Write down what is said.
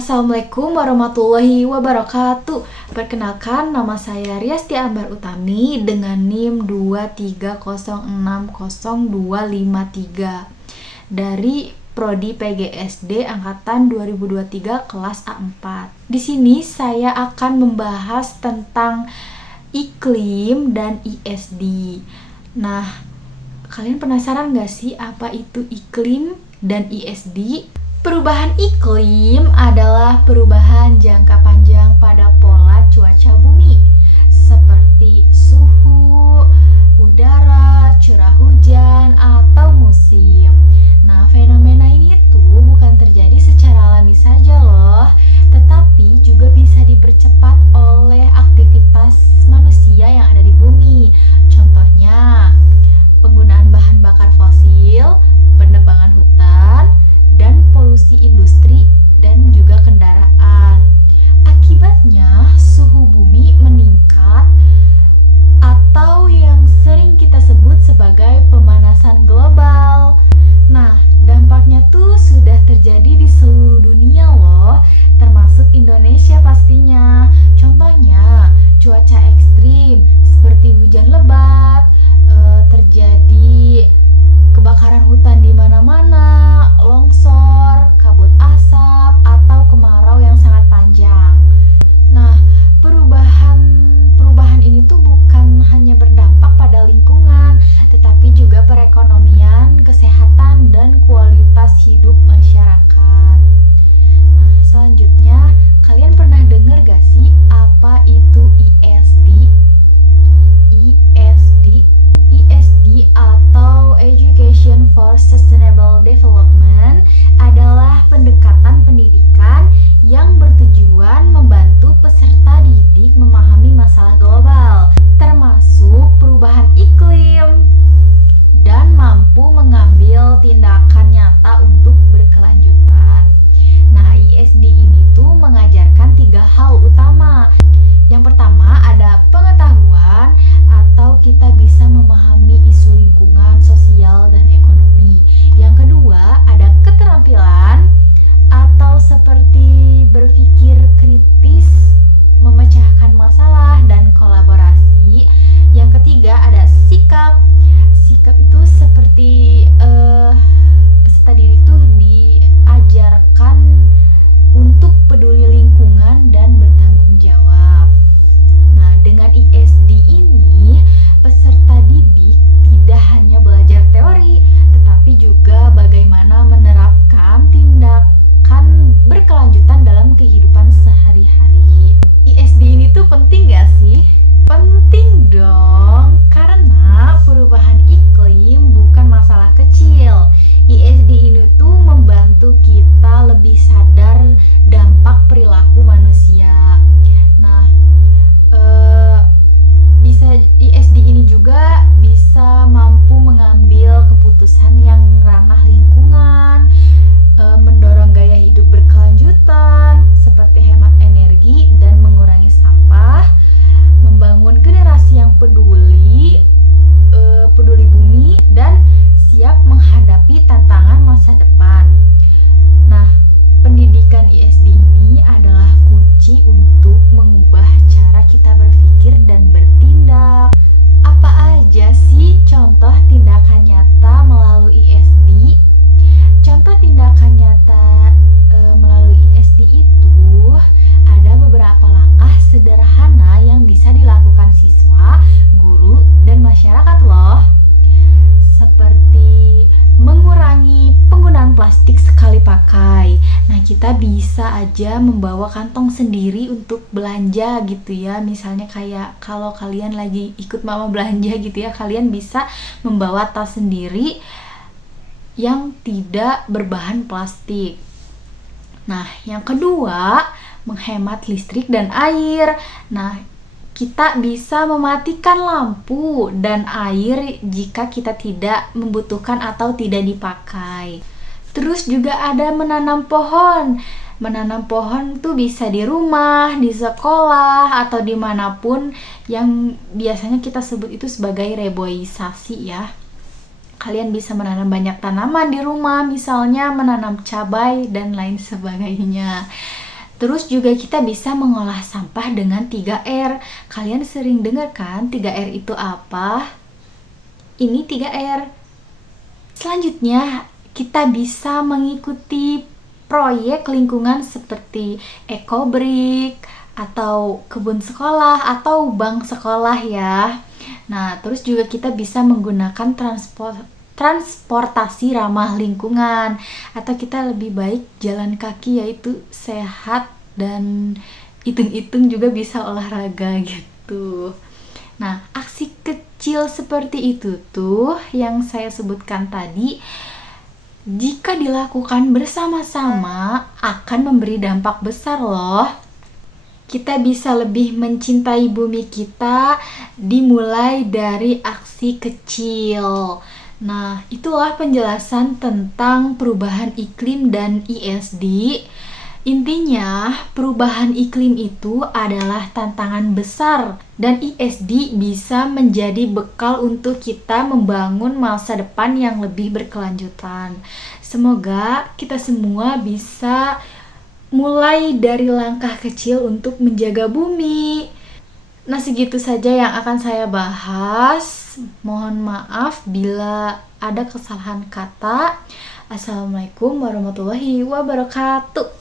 Assalamualaikum warahmatullahi wabarakatuh. Perkenalkan, nama saya Riasti Ambar Utami dengan NIM 230600253 dari Prodi PGSD angkatan 2023 kelas A4. Di sini saya akan membahas tentang iklim dan ISD. Nah, kalian penasaran gak sih apa itu iklim dan ISD? Perubahan iklim adalah perubahan jangka panjang pada pola cuaca bumi, seperti suhu, udara, curah hujan, atau musim. Nah, fenomena ini tuh bukan terjadi secara alami saja loh, tetapi juga bisa dipercepat oleh aktivitas manusia yang ada di bumi. Contohnya, penggunaan bahan bakar fosil, penebangan hutan, dan polusi industri dan juga kendaraan. Akibatnya, suhu bumi meningkat atau yang sering kita sebut sebagai pemanasan global. Nah, dampaknya tuh sudah terjadi di seluruh dunia loh, termasuk Indonesia pastinya. Contohnya, cuaca ekstrim seperti hujan lebat, terjadi kebakaran hutan di mana-mana, longsor, kabut asap, atau kemarau yang sangat panjang. Nah, perubahan ini tuh bukan hanya berdampak pada lingkungan, tetapi juga perekonomian, kesehatan, dan kualitas hidup masyarakat. Nah, selanjutnya, kalian pernah dengar gak sih apa itu ISD? ISD atau Education for Sustainable Development adalah pendekatan pendidikan yang bertujuan membantu peserta didik memahami masalah global, termasuk perubahan iklim, dan mampu mengambil tindakan nyata untuk berkelanjutan. Nah, ISD ini tuh mengajarkan 3 hal utama. Yang pertama ada pengetahuan atau kita bisa memahami isu lingkungan, sosial, dan ekonomi. Yang kedua ada keterampilan atau seperti berpikir kritis, memecahkan masalah, dan kolaborasi. Yang ketiga ada sikap. Sikap itu seperti peserta didik itu diajarkan untuk peduli lingkungan dan bertanggung jawab. Nah, dengan ISD ini, peserta didik tidak hanya belajar teori, tetapi juga bagaimana menerapkan tindakan berkelanjutan dalam kehidupan sehari-hari. ISD ini tuh penting gak sih? Penting dong, karena perubahan iklim bukan masalah kecil. ISD ini tuh membantu kita lebih sadar dampak perilaku manusia. Nah, ISD ini juga bisa mampu mengambil keputusan yang ranah lingkungan, mendorong gaya hidup berkelanjutan seperti hemat energi dan mengurangi sampah, membangun generasi yang peduli bumi, dan siap menghadapi tantangan masa depan. Nah, pendidikan ISD ini adalah kunci untuk mengubah cara kita berpikir dan bertindak. Apa aja sih contoh tindakan nyata melalui ISD? Contoh tindakan nyata melalui ISD itu ada beberapa langkah sederhana yang bisa dilakukan siswa, guru, dan masyarakat loh. Seperti mengurangi penggunaan plastik sekali pakai. Nah, kita bisa aja membawa kantong sendiri untuk belanja gitu ya. Misalnya kayak kalau kalian lagi ikut mama belanja gitu ya, kalian bisa membawa tas sendiri yang tidak berbahan plastik. Nah, yang kedua, menghemat listrik dan air. Nah, kita bisa mematikan lampu dan air jika kita tidak membutuhkan atau tidak dipakai. Terus juga ada menanam pohon. Menanam pohon tuh bisa di rumah, di sekolah, atau dimanapun yang biasanya kita sebut itu sebagai reboisasi ya. Kalian bisa menanam banyak tanaman di rumah, misalnya menanam cabai dan lain sebagainya. Terus juga kita bisa mengolah sampah dengan 3R. Kalian sering dengar kan 3R itu apa? Ini 3R. Selanjutnya, kita bisa mengikuti proyek lingkungan seperti EcoBrick atau kebun sekolah atau bank sekolah ya. Nah, terus juga kita bisa menggunakan transportasi ramah lingkungan, atau kita lebih baik jalan kaki, yaitu sehat dan hitung-hitung juga bisa olahraga gitu. Nah, aksi kecil seperti itu tuh yang saya sebutkan tadi, jika dilakukan bersama-sama akan memberi dampak besar loh. Kita bisa lebih mencintai bumi kita dimulai dari aksi kecil. Nah, itulah penjelasan tentang perubahan iklim dan ESD. Intinya, perubahan iklim itu adalah tantangan besar dan ESD bisa menjadi bekal untuk kita membangun masa depan yang lebih berkelanjutan. Semoga kita semua bisa mulai dari langkah kecil untuk menjaga bumi. Nah, segitu saja yang akan saya bahas. Mohon maaf bila ada kesalahan kata. Assalamualaikum warahmatullahi wabarakatuh.